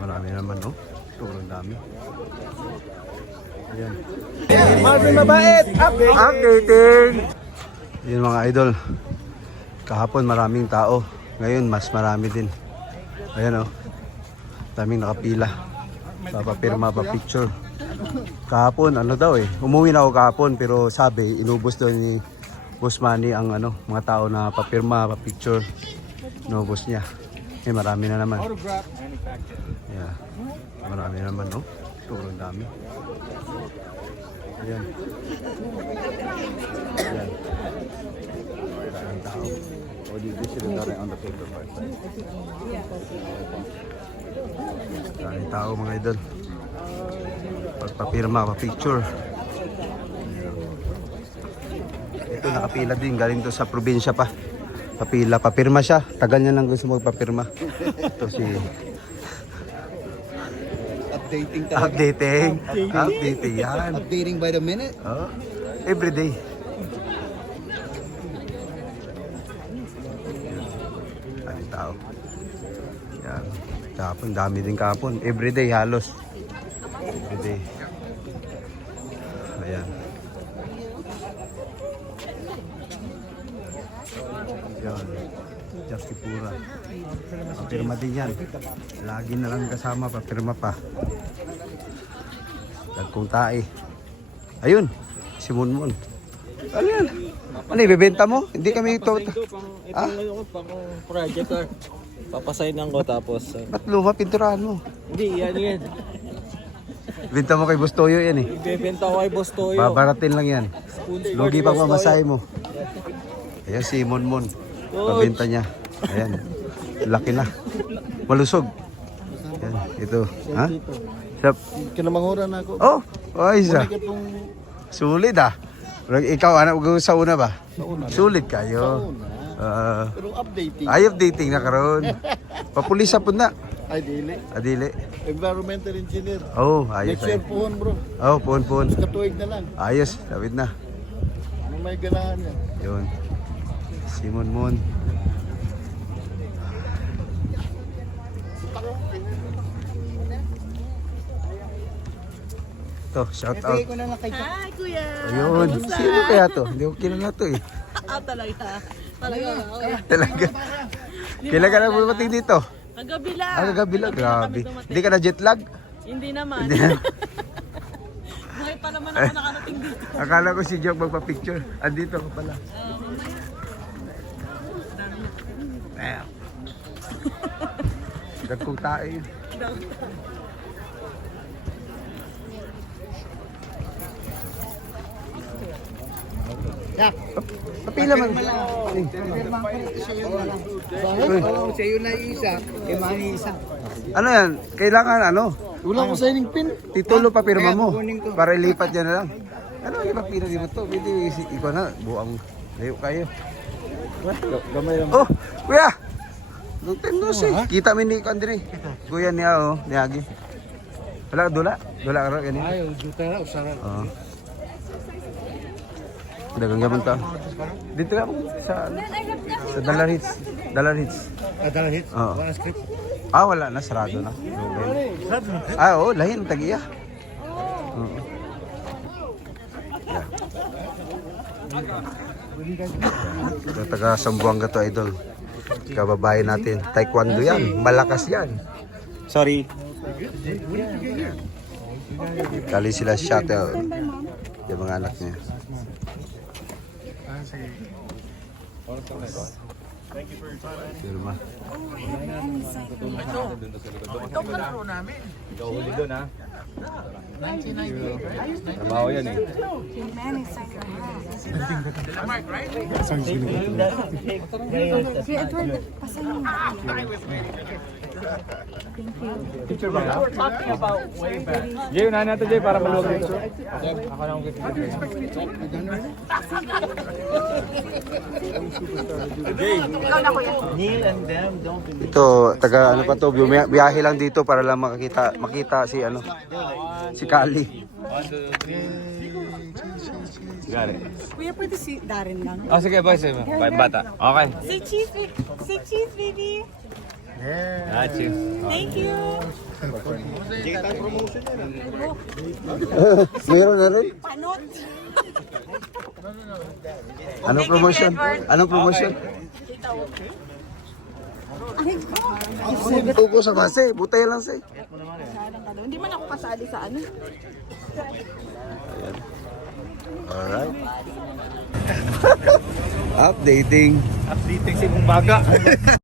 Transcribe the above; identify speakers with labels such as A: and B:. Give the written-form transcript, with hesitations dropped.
A: Marami naman, no? Sobrang dami. Ayan.
B: Marvin Mabait!
A: Updating! Yun mga idol. Kahapon maraming tao. Ngayon mas marami din. Ayan, oh. Daming nakapila. Papapirma, papicture. Kahapon, ano daw eh. Umuwi na ako kahapon pero sabi, inubos daw ni Boss Manny ang ano, mga tao na papirma, papicture. Inubos niya. Eh, marami na naman. Yeah. Marami naman, no? Sobrang dami. Ayan. Ayan. Maraming tao. O, this should have done it on the paper part. Maraming tao, mga idol. Pagpapirma, papicture. Ito, nakapila din. Galing to sa probinsya pa. Papila, papirma siya. Tagal niya lang gusto magpapirma. Ito si...
B: Updating talaga.
A: Updating yan.
B: Updating by the minute?
A: Oh, every day. Ay, tao. Yan. Kapon, dami din kapon. Every day halos. Every day. Ayan. Yan. Just Kipura. Papirma din yan. Lagi na lang kasama, papirma pa. Dagkong tae. Ayun, si Munmun. Ano yan? Ano, ibebenta mo? Hindi kami ito.
C: Ito pang project. Papasainan ko tapos.
A: Ba't luma, pinturahan mo?
C: Hindi, yan.
A: Benta mo kay Bustoyo yan eh.
C: Ibebenta ko kay Boss Toyo.
A: Babaratin lang yan. Lugi pa mamasahe mo. Ayan si Munmun. Pabenta niya. Ayan. Laki na. Malusog. Ayan. Ito. Ha? Sap.
B: Kinamangura na ako.
A: Oh! Ay, isa. Sulit ah. Ikaw, anak mo sa una ba? Sulit kayo.
B: Pero updating.
A: Ay, updating na karon. Papulisa po na.
B: Ay, dili.
A: Adili.
B: Environmental engineer.
A: Oh, ayos.
B: Next year
A: Ayos.
B: puhon, bro.
A: Oh, puhon.
B: Katuig na lang.
A: Ayos, David na.
B: Ano may ganahan yan?
A: Yun. Simon Mon. To, shout out.
B: ko na lang kay
D: Hi, Kuya!
A: Ayun. Sino kaya to? Hindi ko kilala to eh.
D: Talaga. Talaga.
A: Talaga. Kailan ka na bumating dito?
D: Kagabi lang.
A: Kagabi lang. Grabe. Hindi ka na jet lag?
D: Hindi naman.
A: Hindi na.
D: Buhay pa naman ako nakarating dito.
A: Akala ko si Joke magpa-picture. Andito ka pala. Ayan. Dagkong tayo yun. Papila man.
B: Sa iyo na isa, kay Manny isa.
A: Ano yan? Kailangan ano?
B: Wala ko signing pin.
A: Titulo pa pirma mo. Para ilipat yan na lang. Ano yung papila dito to? Pwede ikaw na. Buang layo kayo.
B: Gamay lang.
A: Oh! Kuya! Nintendo eh. Kita mo ni Andre. Kuya niya oh. Niyagi. Wala dula. Dula ka rin. Ganyan.
B: Ay, juta na, usaran.
A: Oo. Dagang gaman to. Dito lang sa Dalar Hits. Dalar Hits.
B: Adala hits.
A: Oo.
B: Wala script.
A: Ah, wala na. Sarado na. Okay. Ah, oo. Lahin. Tag-iya. Oo. Yan. Ito, taga Sambuanga to, idol. Kababae natin. Taekwondo yan. Malakas yan. Sorry. Kali sila shuttle. Yung mga anak niya. Firma.
C: Ikaw huli doon ha. Trabaho yan eh. Jay, unahan natin Jay para maluwag dito. Ako na akong
A: Ito, taga ano pa to, biyahe lang dito para lang makita si ano, si Kali.
D: Kuya, pwede si Darren lang.
C: Oh, sige boys, bata. Okay.
D: Say cheese, baby.
C: Ah, cheers.
D: Thank you.
A: Meron na rin.
D: Panot.
A: Anong promotion? Anong promotion?
D: Ay, ko.
A: Tuko sa base, butay lang say.
D: Hindi man ako kasali sa ano.
A: Alright. Updating.
C: Updating si Bumbaga.